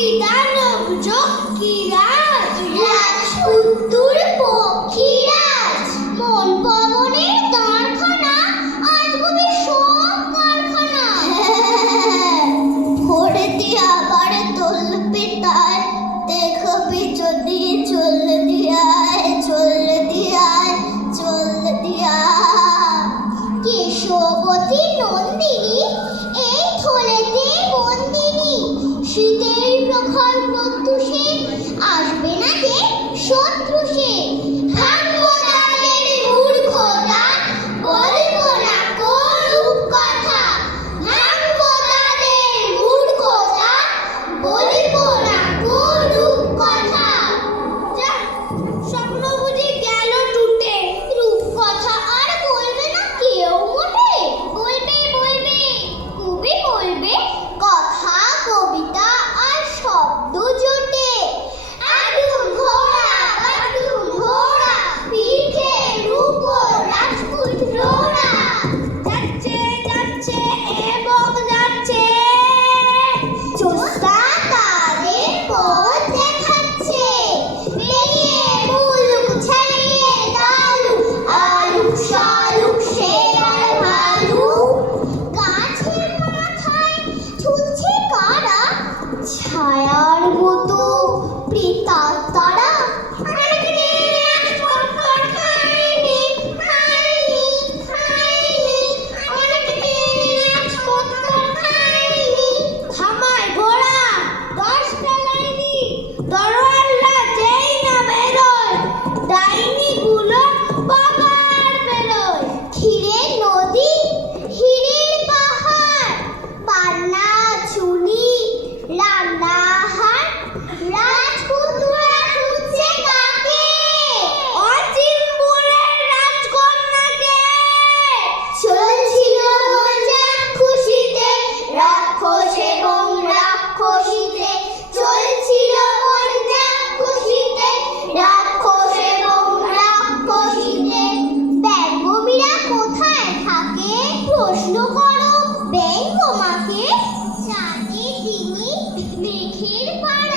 Happy মেঘের পাড়া